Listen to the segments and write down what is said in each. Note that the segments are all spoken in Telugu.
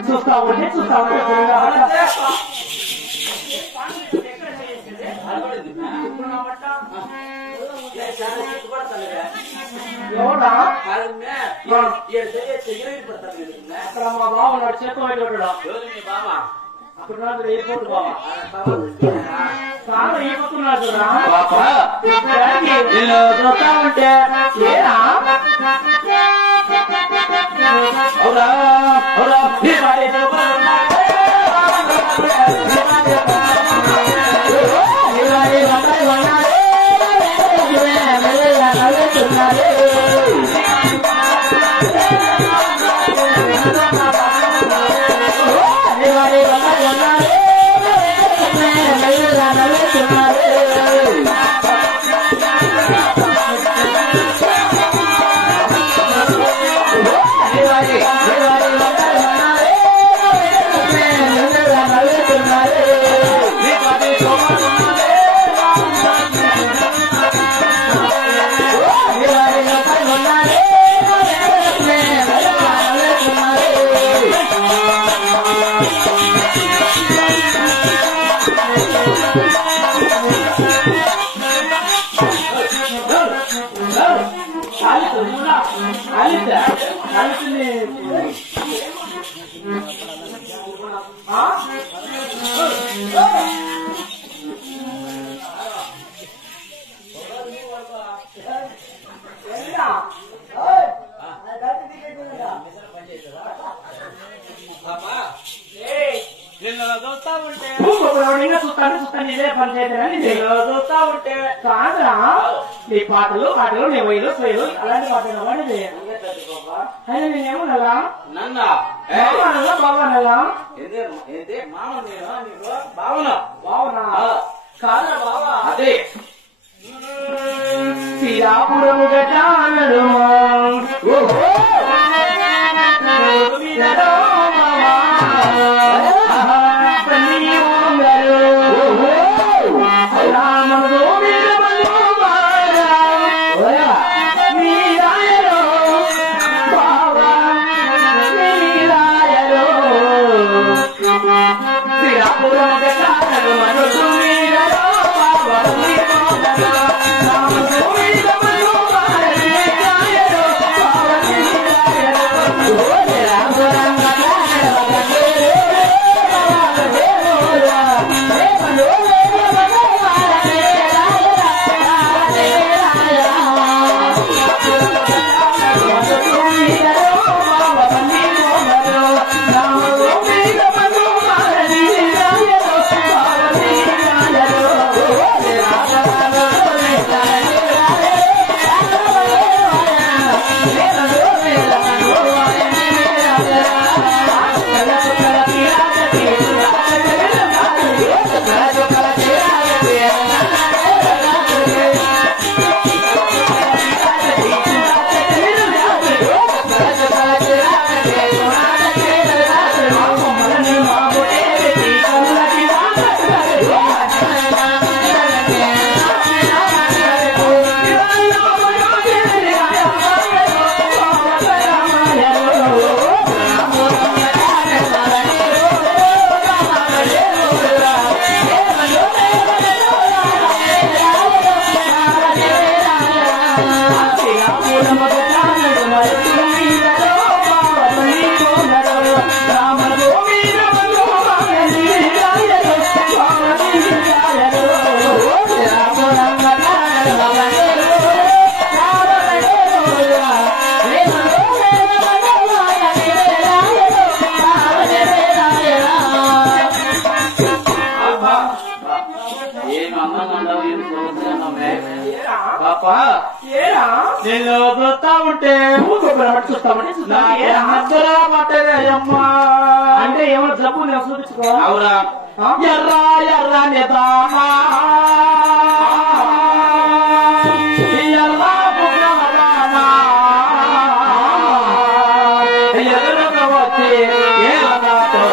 చూస్తా ఉంటే ఎవరా అక్కడ మా బావ నాడు చెప్పబెట్టాడు అప్పుడు నాకు ఎయిర్పోర్ట్ బాబా కాదు ఏమవుతున్నాడు నేను చూస్తా ఉంటే ఏరా అవురా అవురా చూస్తాను ఇదే పని చేయదని చూస్తా ఉంటే కాదురా నీ పాటలు పాటలు నీ వయలు స్వయలు అలాంటి పాటలు వాడిది అయినా నేనేమో నల్లా బాబా నల్లా బావునా కాదురా బాబా అదే శ్రీరాపురము గజానడు నేను చూస్తా ఉంటే చూస్తామమ్మా అంటే ఏమో జబ్బు నేను చూపించుకో అవురా ఎర్రా ఎర్రా నిదానా ఎర్రా పుట్టిన ఎదురుగా వచ్చి ఏలాతో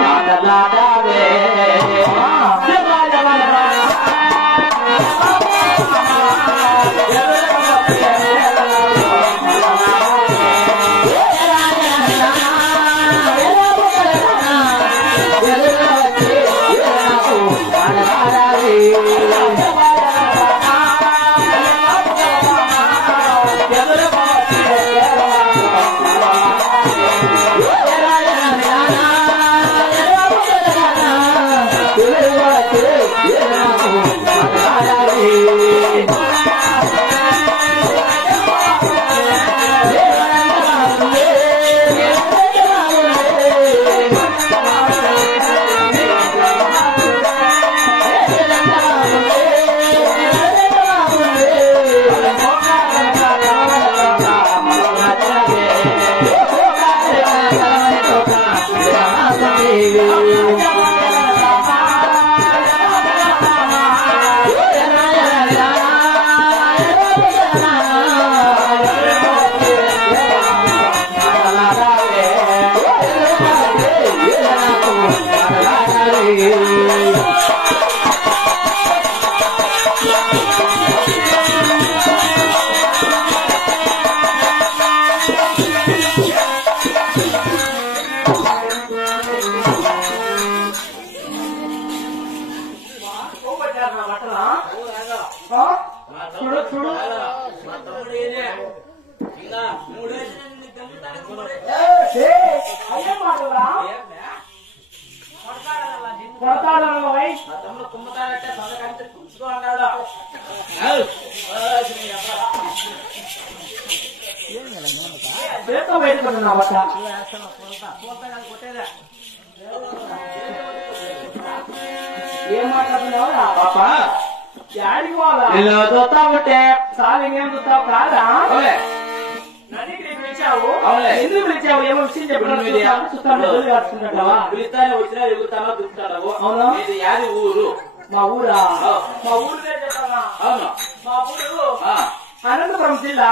మాటలాడావే చూడు చూడు అయ్యే మాటరా కొడతాడు కుమ్మతాడంటే సొంతకంటే కూర్చుకో అన్నాడు చేతో పెట్టుకున్నా ఏం మాట్లాడుతున్నావురా పాప యాడికి వాళ్ళ చూస్తా ఉంటే చాలు ఇంకేం చూస్తావు కాదా పిలిచావు ఎందుకు పిలిచావు ఏమో విషయం చెప్పిన పిలుస్తానే వచ్చినా ఎగురుతానో దుక్కుతావు అవునా ఇది యాది ఊరు మా ఊరా మా ఊరు అవును మా ఊరు అనంతపురం జిల్లా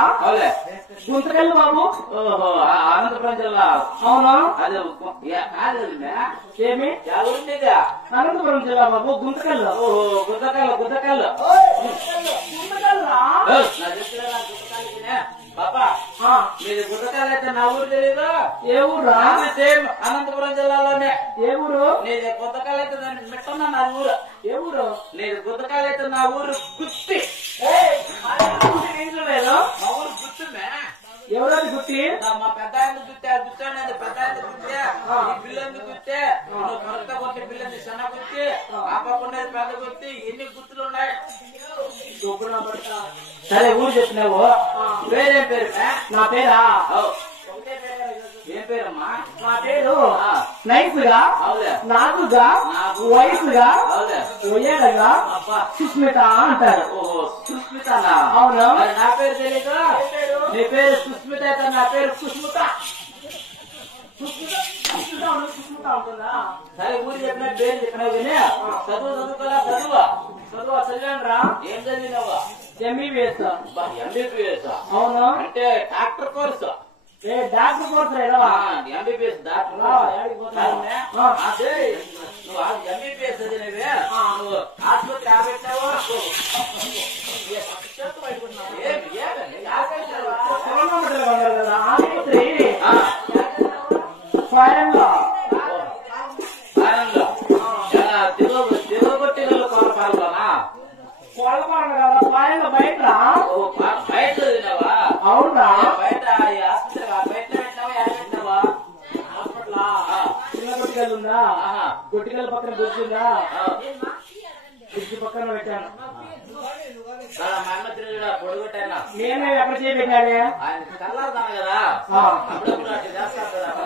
గుంతకల్లు బాబు ఓహో అనంతపురం జిల్లా అవునా అదే ఏమి అనంతపురం జిల్లా బాబు గుంతకల్లు ఓహో గుంతకల్లు గుంతకల్లు బాబా మీరు గుంతకల్లు అయితే నా ఊరు తెలీదు ఏ ఊరు సేమ్ అనంతపురం జిల్లాలోనే ఏ ఊరు నేను గుంతకల్లు అయితే మెట్టున్నా నా ఊరు ఏ ఊరు నేను గుంతకల్లు అయితే నా ఊరు గుత్తి మా ఊరు గుర్తుందా ఎవరది గుర్తి మా పెద్ద ఆయన గుర్తే గుర్తాను పెద్ద ఆయన గుర్తే ఈ పిల్లని గుర్తే కొరత కొట్టి పిల్లని సన్న గుర్తి ఆ పక్కన పెద్ద గుర్తి ఎన్ని గుర్తులు ఉన్నాయి సరే ఊరు చెప్పినావు పేరేం పేరు నా పేరా ఏం పేరమ్మా నా పేరు నైస్ గా నాగుగా వయసుగా ఒయ్యాడగా సుస్మిత అంటారు ఓహో సుస్మితనా అవును నా పేరు తెలియదు నీ పేరు సుస్మిత అయితే నా పేరు సుస్మిత సుస్మిత ఉంటుందా సరే ఊరు చెప్పిన పేరు చెప్పినావు కానీ చదువు చదువుకోలా చదివాను రా ఏం చదివినావా ఎంబీబీఎస్ ఎంబీబీఎస్ అవును అంటే డాక్టర్ కోర్సు ఏ డాక్టర్ కోర్సు ఎంబీబీఎస్ డాక్టర్ నువ్వు ఎంబీబీఎస్ చదివినవే నువ్వు ఆసుపత్రి ఆపెట్టావు ఆసుపత్రి ఫారెన్లో తిరుగుబొట్టి కోరపాలనా కోళ్ళపాలన కదా ఫారెన్లో బయట బయట చదివినావా అవునా బయట ఆసుపత్రి బయట పెట్టినావా ఎక్కడ పెట్టినావా హాస్పిటల్ చిన్న గొట్టికల్ ఉందా గొట్టికల్ పక్కన గుర్తుందా గుర్తు పక్కన పెట్టాను పొడుగొట్టాను నేనే ఎక్కడ చేయబెట్టాడే ఆయన చల్లారుతాను కదా అప్పుడప్పుడు అట్లా చేస్తాను